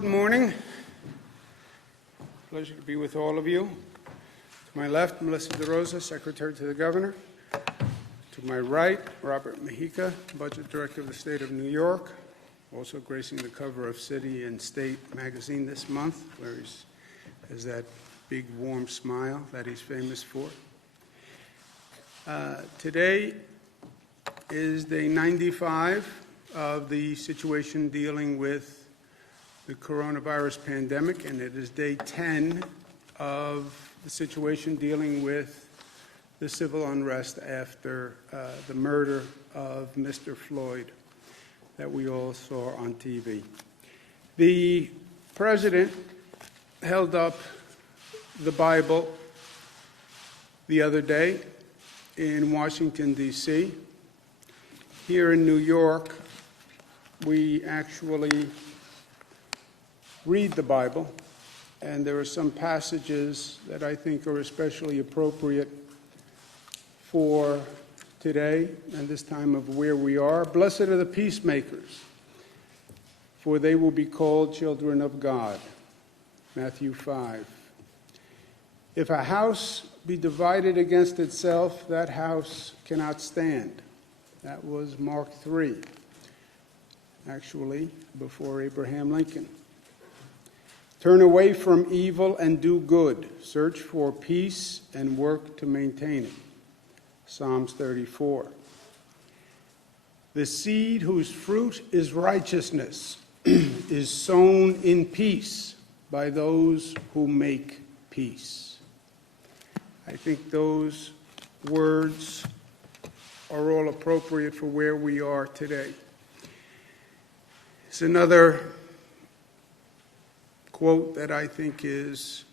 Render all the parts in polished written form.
Good morning. Pleasure to be with all of you. To my left, Melissa DeRosa, Secretary to the Governor. To my right, Robert Mujica, Budget Director of the State of New York, also gracing the cover of City and State magazine this month, where he has that big, warm smile that he's famous for. Today is day 95 of the situation dealing with the coronavirus pandemic, and it is day 10 of the situation dealing with the civil unrest after the murder of Mr. Floyd that we all saw on TV. The president held up the Bible the other day in Washington, D.C. Here in New York, we actually read the Bible, and there are some passages that I think are especially appropriate for today and this time of where we are. Blessed are the peacemakers, for they will be called children of God. Matthew 5. If a house be divided against itself, that house cannot stand. That was Mark 3, actually, before Abraham Lincoln. Turn away from evil and do good. Search for peace and work to maintain it. Psalms 34. The seed whose fruit is righteousness is sown in peace by those who make peace. I think those words are all appropriate for where we are today. It's another quote that I think is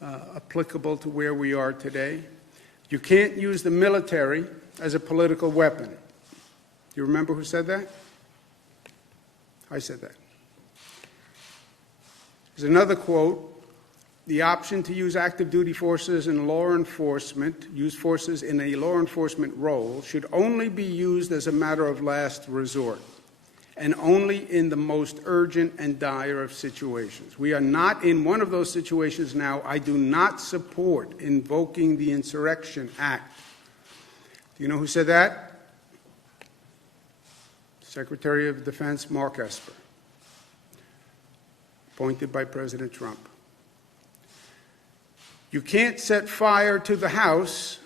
applicable to where we are today. You can't use the military as a political weapon. Do you remember who said that? I said that. There's another quote. The option to use active duty forces in law enforcement, use forces in a law enforcement role, should only be used as a matter of last resort, and only in the most urgent and dire of situations. We are not in one of those situations now. I do not support invoking the Insurrection Act. Do you know who said that? Secretary of Defense Mark Esper, appointed by President Trump. You can't set fire to the house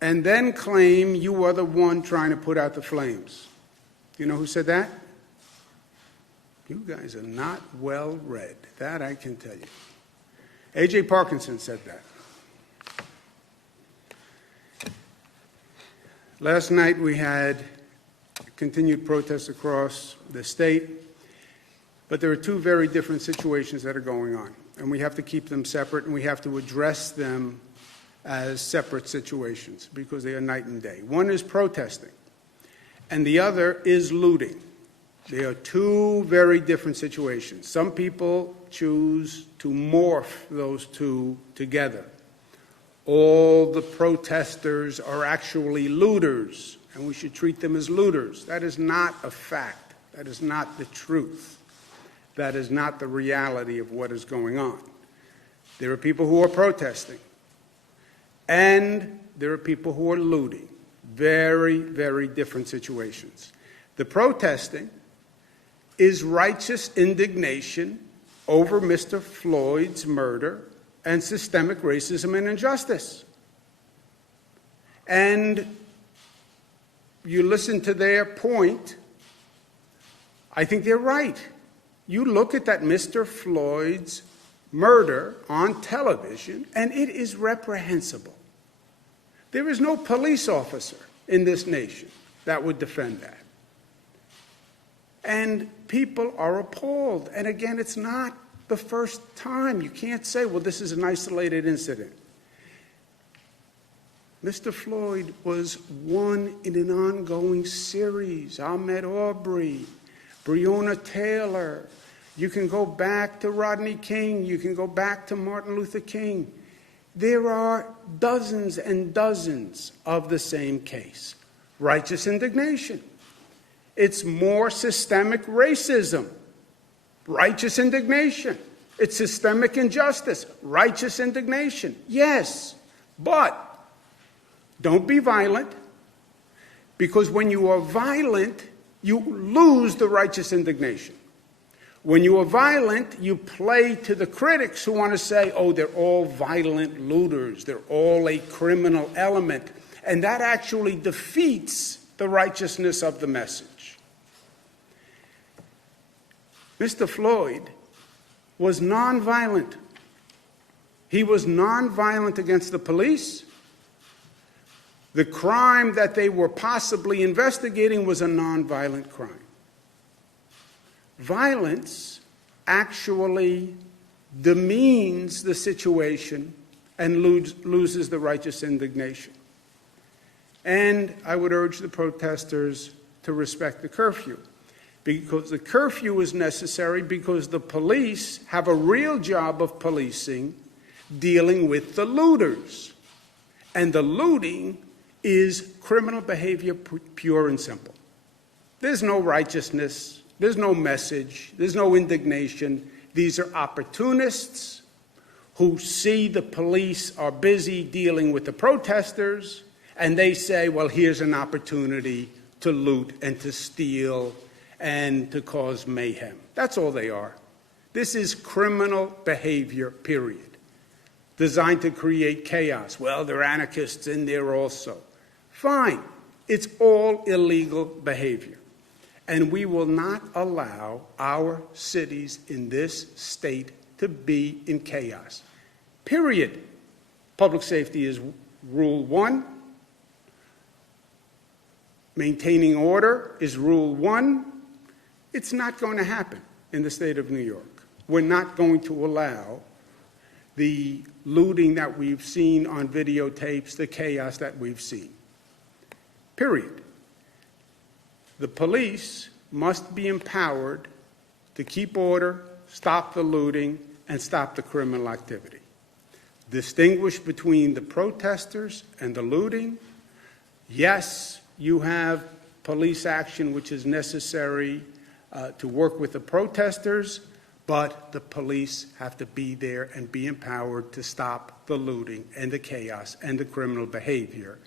and then claim you are the one trying to put out the flames. Do you know who said that? You guys are not well read. That I can tell you. A.J. Parkinson said that. Last night we had continued protests across the state, but there are two very different situations that are going on, and we have to keep them separate, and we have to address them as separate situations because they are night and day. One is protesting, and the other is looting. They are two very different situations. Some people choose to morph those two together. All the protesters are actually looters, and we should treat them as looters. That is not a fact. That is not the truth. That is not the reality of what is going on. There are people who are protesting, and there are people who are looting. Very, very different situations. The protesting is righteous indignation over Mr. Floyd's murder and systemic racism and injustice. And you listen to their point, I think they're right. You look at that Mr. Floyd's murder on television, and it is reprehensible. There is no police officer in this nation that would defend that. And people are appalled. And again, it's not the first time. You can't say, well, this is an isolated incident. Mr. Floyd was one in an ongoing series. Ahmaud Arbery, Breonna Taylor. You can go back to Rodney King. You can go back to Martin Luther King. There are dozens and dozens of the same case. Righteous indignation. It's more systemic racism. Righteous indignation. It's systemic injustice. Righteous indignation. Yes, but don't be violent, because when you are violent, you lose the righteous indignation. When you are violent, you play to the critics who want to say, oh, they're all violent looters, they're all a criminal element, and that actually defeats the righteousness of the message. Mr. Floyd was nonviolent. He was nonviolent against the police. The crime that they were possibly investigating was a nonviolent crime. Violence actually demeans the situation and loses the righteous indignation. And I would urge the protesters to respect the curfew, because the curfew is necessary because the police have a real job of policing, dealing with the looters. And the looting is criminal behavior, pure and simple. There's no righteousness, there's no message, there's no indignation. These are opportunists who see the police are busy dealing with the protesters, and they say, well, here's an opportunity to loot and to steal and to cause mayhem. That's all they are. This is criminal behavior, period, designed to create chaos. Well, there are anarchists in there also. Fine. It's all illegal behavior. And we will not allow our cities in this state to be in chaos. Period. Public safety is rule one. Maintaining order is rule one. It's not going to happen in the state of New York. We're not going to allow the looting that we've seen on videotapes, the chaos that we've seen. Period. The police must be empowered to keep order, stop the looting, and stop the criminal activity. Distinguish between the protesters and the looting. Yes, you have police action which is necessary to work with the protesters, but the police have to be there and be empowered to stop the looting and the chaos and the criminal behavior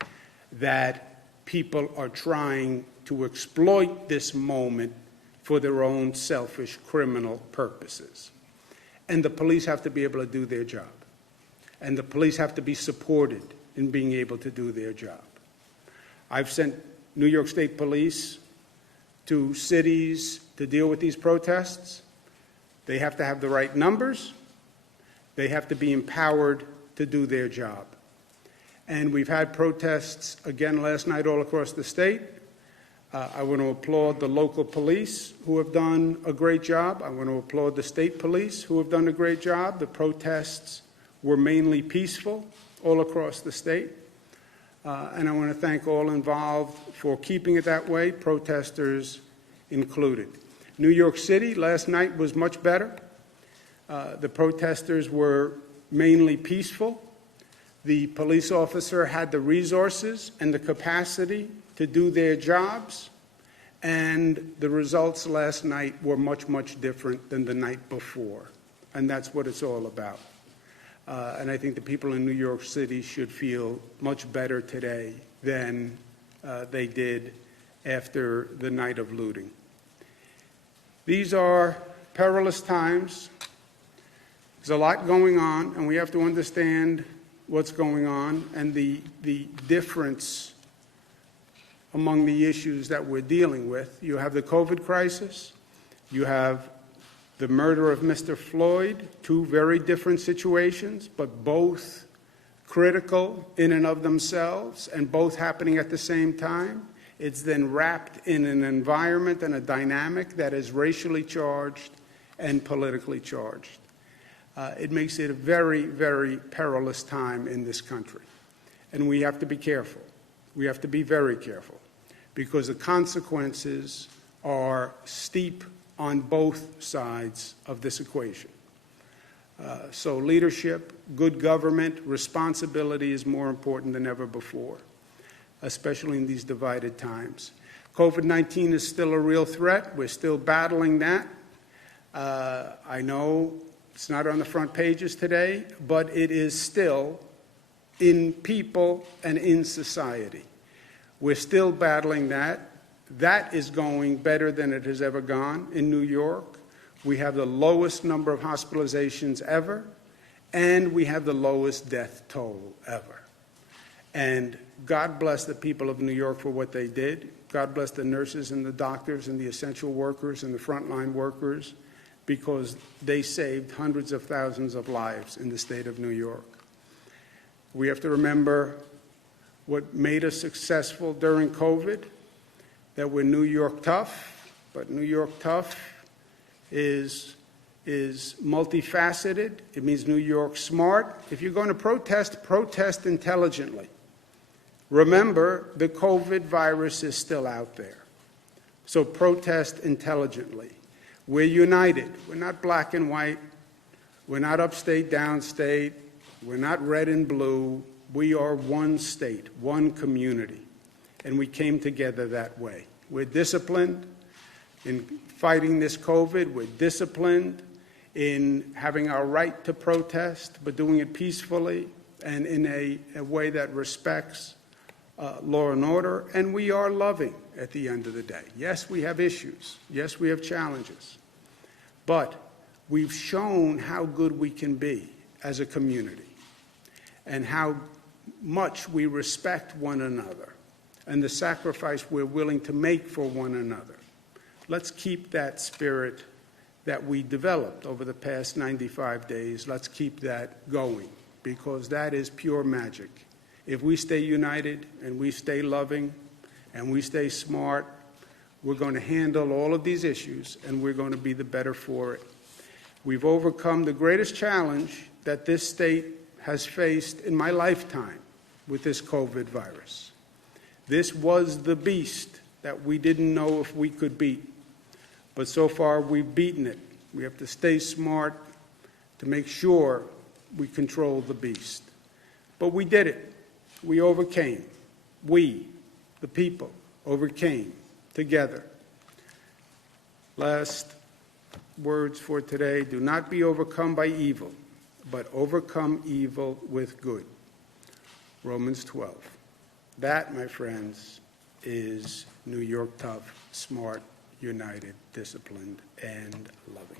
that people are trying to exploit this moment for their own selfish criminal purposes. And the police have to be able to do their job. And the police have to be supported in being able to do their job. I've sent New York State Police to cities to deal with these protests. They have to have the right numbers. They have to be empowered to do their job. And we've had protests again last night all across the state. I want to applaud the local police who have done a great job. I want to applaud the state police who have done a great job. The protests were mainly peaceful all across the state. And I want to thank all involved for keeping it that way, protesters included. New York City last night was much better. The protesters were mainly peaceful. The police officer had the resources and the capacity to do their jobs, and the results last night were much, much different than the night before, and that's what it's all about. And I think the people in New York City should feel much better today than they did after the night of looting. These are perilous times. There's a lot going on, and we have to understand what's going on and the difference among the issues that we're dealing with. You have the COVID crisis. You have the murder of Mr. Floyd, two very different situations, but both critical in and of themselves and both happening at the same time. It's then wrapped in an environment and a dynamic that is racially charged and politically charged. It makes it a very, very perilous time in this country. And we have to be careful. We have to be very careful because the consequences are steep on both sides of this equation. So leadership, good government, responsibility is more important than ever before, especially in these divided times. COVID-19 is still a real threat. We're still battling that. I know it's not on the front pages today, but it is still in people and in society. We're still battling that. That is going better than it has ever gone in New York. We have the lowest number of hospitalizations ever, and we have the lowest death toll ever. And God bless the people of New York for what they did. God bless the nurses and the doctors and the essential workers and the frontline workers, because they saved hundreds of thousands of lives in the state of New York. We have to remember what made us successful during COVID, that we're New York tough, but New York tough is multifaceted. It means New York smart. If you're going to protest, protest intelligently. Remember, the COVID virus is still out there. So protest intelligently. We're united. We're not black and white. We're not upstate, downstate. We're not red and blue. We are one state, one community. And we came together that way. We're disciplined in fighting this COVID. We're disciplined in having our right to protest, but doing it peacefully and in a way that respects law and order. And we are loving at the end of the day. Yes, we have issues. Yes, we have challenges. But we've shown how good we can be as a community and how much we respect one another and the sacrifice we're willing to make for one another. Let's keep that spirit that we developed over the past 95 days. Let's keep that going, because that is pure magic. If we stay united and we stay loving and we stay smart, we're going to handle all of these issues and we're going to be the better for it. We've overcome the greatest challenge that this state has faced in my lifetime with this COVID virus. This was the beast that we didn't know if we could beat. But so far, we've beaten it. We have to stay smart to make sure we control the beast. But we did it. We overcame. We, the people, overcame together. Last words for today: do not be overcome by evil, but overcome evil with good. Romans 12. That, my friends, is New York tough, smart, united, disciplined, and loving.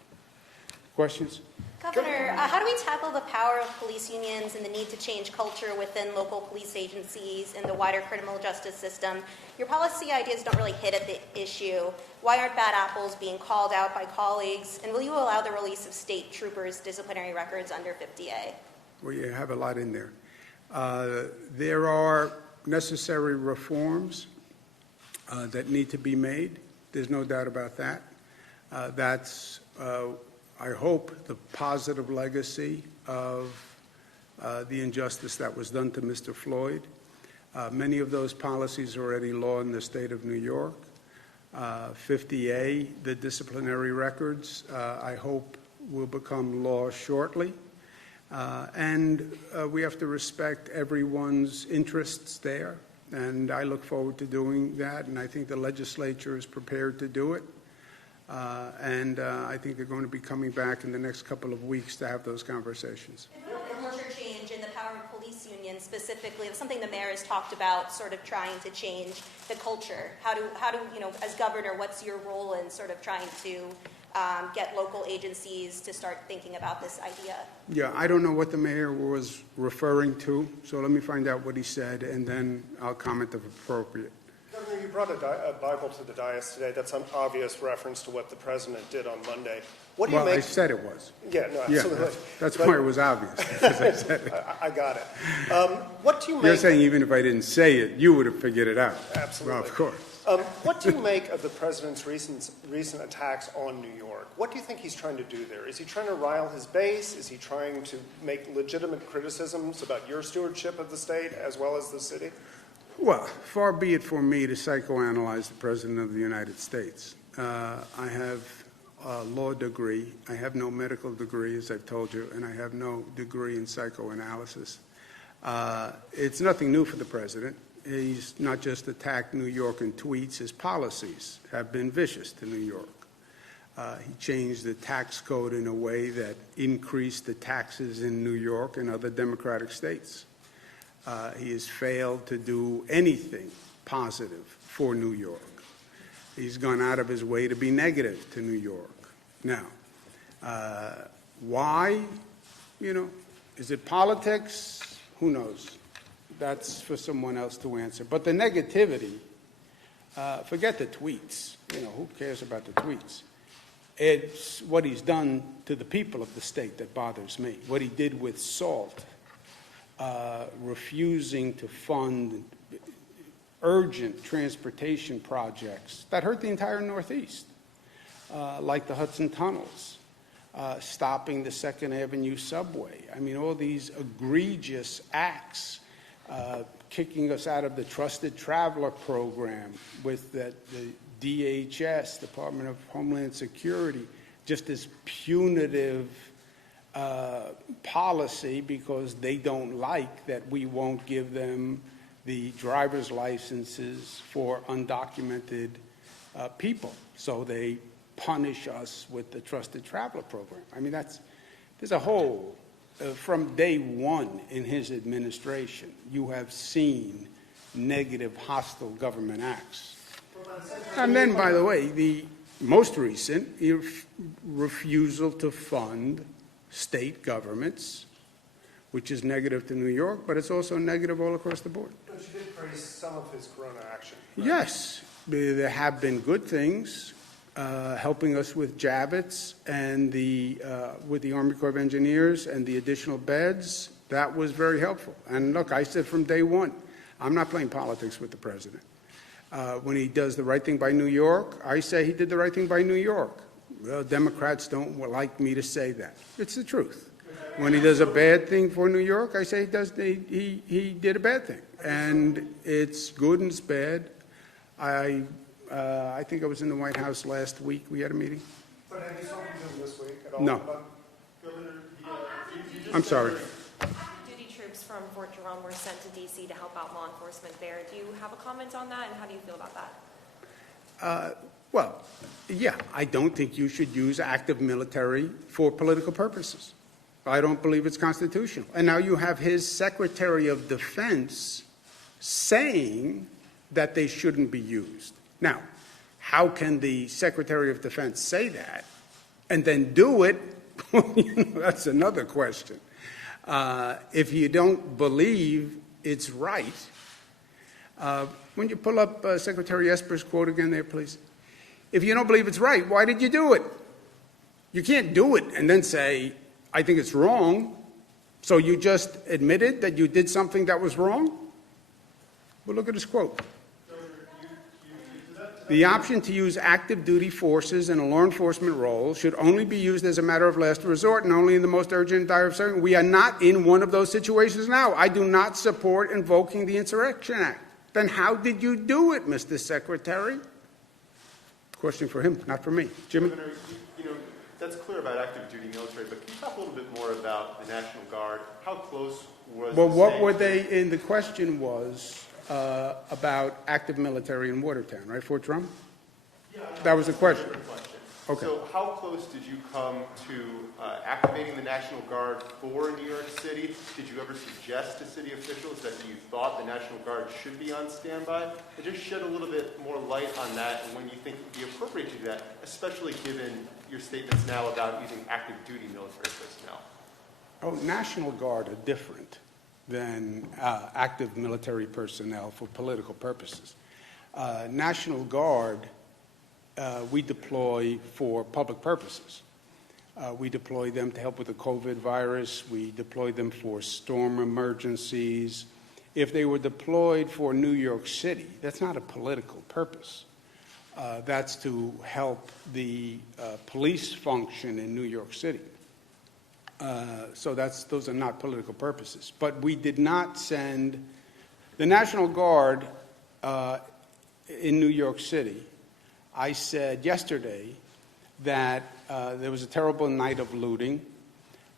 Questions? Governor, how do we tackle the power of police unions and the need to change culture within local police agencies and the wider criminal justice system? Your policy ideas don't really hit at the issue. Why aren't bad apples being called out by colleagues? And will you allow the release of state troopers' disciplinary records under 50A? Well, you have a lot in there. There are necessary reforms that need to be made. There's no doubt about that. That's, I hope, the positive legacy of the injustice that was done to Mr. Floyd. Many of those policies are already law in the state of New York. 50A, the disciplinary records, I hope will become law shortly. And we have to respect everyone's interests there. And I look forward to doing that. And I think the legislature is prepared to do it. And I think they're going to be coming back in the next couple of weeks to have those conversations. And culture change in the power of police unions specifically, that's something the mayor has talked about, sort of trying to change the culture. How do you know, as governor, what's your role in sort of trying to get local agencies to start thinking about this idea? Yeah, I don't know what the mayor was referring to, so let me find out what he said, and then I'll comment if appropriate. Governor, you brought a Bible to the dais today. That's an obvious reference to what the president did on Monday. What do you make? I said it was. Yeah, no, absolutely. Yeah, that's why it was obvious, because I said it. I got it. What do you make? You're saying even if I didn't say it, you would have figured it out. Absolutely. Well, of course. What do you make of the president's recent attacks on New York? What do you think he's trying to do there? Is he trying to rile his base? Is he trying to make legitimate criticisms about your stewardship of the state as well as the city? Well, far be it for me to psychoanalyze the President of the United States. I have a law degree. I have no medical degree, as I've told you, and I have no degree in psychoanalysis. It's nothing new for the President. He's not just attacked New York in tweets. His policies have been vicious to New York. He changed the tax code in a way that increased the taxes in New York and other Democratic states. He has failed to do anything positive for New York. He's gone out of his way to be negative to New York. Now, why? Is it politics? Who knows? That's for someone else to answer. But the negativity, forget the tweets. Who cares about the tweets? It's what he's done to the people of the state that bothers me. What he did with SALT, refusing to fund urgent transportation projects that hurt the entire Northeast, like the Hudson Tunnels, stopping the 2nd Avenue subway. I mean, all these egregious acts, kicking us out of the Trusted Traveler program with the DHS, Department of Homeland Security, just this punitive policy because they don't like that we won't give them the driver's licenses for undocumented people. So they punish us with the Trusted Traveler program. I mean, there's a whole, from day one in his administration, you have seen negative, hostile government acts. And then, by the way, the most recent refusal to fund state governments, which is negative to New York, but it's also negative all across the board. But you did praise some of his Corona action. Right? Yes, there have been good things, helping us with Javits and with the Army Corps of Engineers and the additional beds. That was very helpful. And look, I said from day one, I'm not playing politics with the president. When he does the right thing by New York, I say he did the right thing by New York. Well, Democrats don't like me to say that. It's the truth. When he does a bad thing for New York, I say he did a bad thing. And it's good and it's bad. I think I was in the White House last week. We had a meeting. But have you spoken to him this week at all? No. Governor, I'm sorry. Duty troops from Fort Jerome were sent to D.C. to help out law enforcement there. Do you have a comment on that, and how do you feel about that? Well, yeah, I don't think you should use active military for political purposes. I don't believe it's constitutional. And now you have his Secretary of Defense saying that they shouldn't be used. Now, how can the Secretary of Defense say that and then do it? That's another question. If you don't believe it's right, when you pull up Secretary Esper's quote again there, please. If you don't believe it's right, why did you do it? You can't do it and then say, I think it's wrong. So you just admitted that you did something that was wrong? Well, look at his quote. The option to use active duty forces in a law enforcement role should only be used as a matter of last resort and only in the most urgent and dire circumstances. We are not in one of those situations now. I do not support invoking the Insurrection Act. Then how did you do it, Mr. Secretary? Question for him, not for me. Jimmy? Governor, that's clear about active duty military, but can you talk a little bit more about the National Guard? How close was Well, what were they in? The question was about active military in Watertown, right, Fort Drum? Yeah, That was the question. Okay. So how close did you come to activating the National Guard for New York City? Did you ever suggest to city officials that you thought the National Guard should be on standby? And just shed a little bit more light on that and when you think it would be appropriate to do that, especially given your statements now about using active duty military personnel. Oh, National Guard are different than active military personnel for political purposes. National Guard we deploy for public purposes. We deploy them to help with the COVID virus. We deploy them for storm emergencies. If they were deployed for New York City, that's not a political purpose. That's to help the police function in New York City. So those are not political purposes. But we did not send the National Guard in New York City. I said yesterday that there was a terrible night of looting.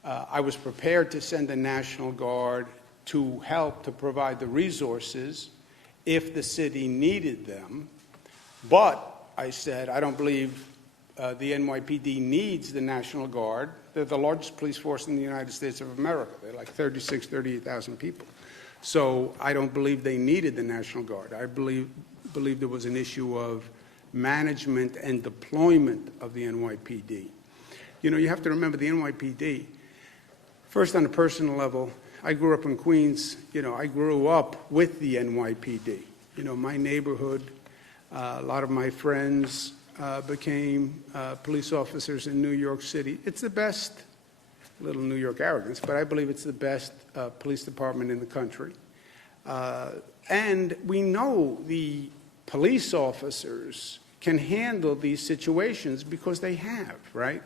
I was prepared to send the National Guard to help to provide the resources if the city needed them. But I said, I don't believe the NYPD needs the National Guard. They're the largest police force in the United States of America. They're like 38,000 people. So I don't believe they needed the National Guard. I believe there was an issue of management and deployment of the NYPD. You know, you have to remember the NYPD, first on a personal level, I grew up in Queens. You know, I grew up with the NYPD. You know, my neighborhood, a lot of my friends became police officers in New York City. It's the best, little New York arrogance, but I believe it's the best police department in the country. And we know the police officers can handle these situations because they have, right?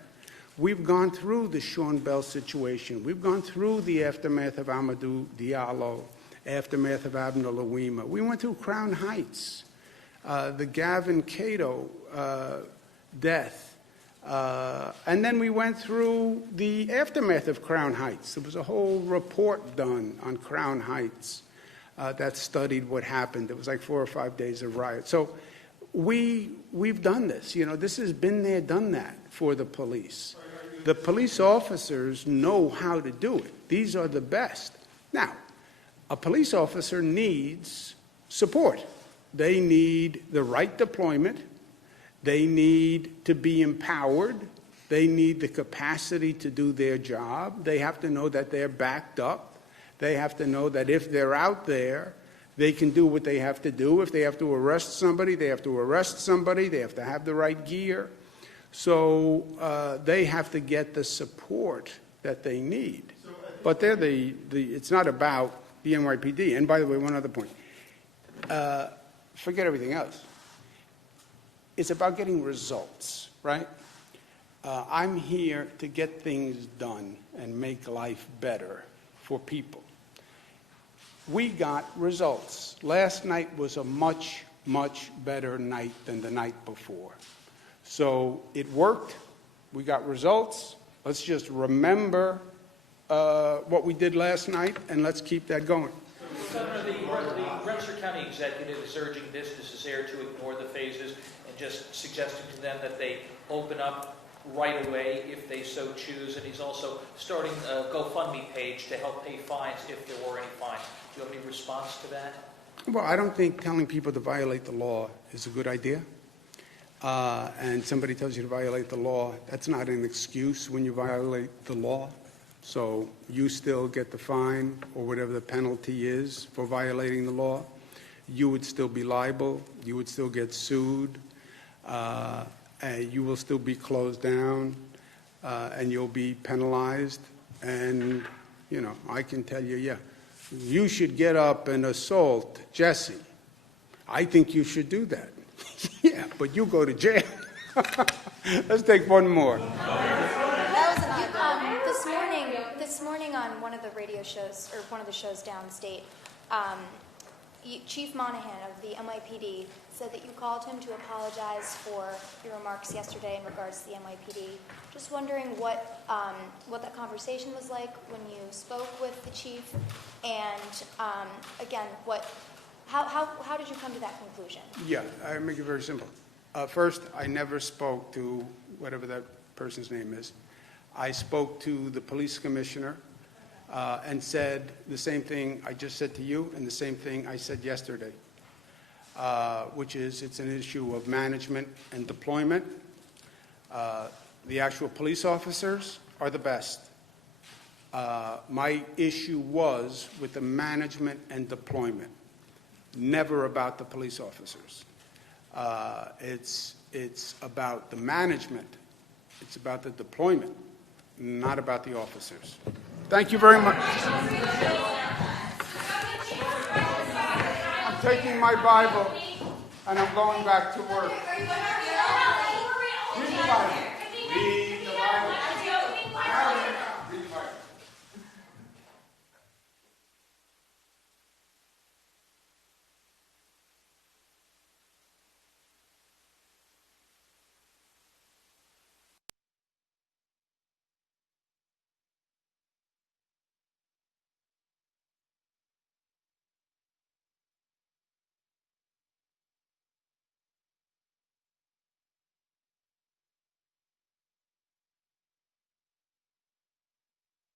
We've gone through the Sean Bell situation. We've gone through the aftermath of Amadou Diallo, aftermath of Abner Louima. We went through Crown Heights, the Gavin Cato death. And then we went through the aftermath of Crown Heights. There was a whole report done on Crown Heights that studied what happened. It was like 4 or 5 days of riot. So we've done this. You know, this has been there, done that for the police. The police officers know how to do it. These are the best. Now, a police officer needs support. They need the right deployment. They need to be empowered. They need the capacity to do their job. They have to know that they're backed up. They have to know that if they're out there, they can do what they have to do. If they have to arrest somebody, they have to arrest somebody. They have to have the right gear. So they have to get the support that they need. But they're it's not about the NYPD. And by the way, one other point. Forget everything else. It's about getting results, right? I'm here to get things done and make life better for people. We got results. Last night was a much, much better night than the night before. So it worked. We got results. Let's just remember what we did last night, and let's keep that going. Governor, the Rensselaer County executive is urging businesses there to ignore the phases and just suggesting to them that they open up right away if they so choose. And he's also starting a GoFundMe page to help pay fines if there were any fines. Do you have any response to that? Well, I don't think telling people to violate the law is a good idea. And somebody tells you to violate the law, that's not an excuse when you violate the law. So you still get the fine or whatever the penalty is for violating the law. You would still be liable. You would still get sued. And you will still be closed down. And you'll be penalized. And, you know, I can tell you, yeah, you should get up and assault Jesse. I think you should do that. Yeah, but you go to jail. Let's take one more. This morning on one of the radio shows, or one of the shows downstate, Chief Monahan of the NYPD said that you called him to apologize for your remarks yesterday in regards to the NYPD. Just wondering what that conversation was like when you spoke with the chief, and again, how did you come to that conclusion? Yeah, I make it very simple. First, I never spoke to whatever that person's name is. I spoke to the police commissioner and said the same thing I just said to you and the same thing I said yesterday, which is it's an issue of management and deployment. The actual police officers are the best. My issue was with the management and deployment, never about the police officers. It's about the management. It's about the deployment, not about the officers. Thank you very much. I'm taking my Bible and I'm going back to work. Read the Bible.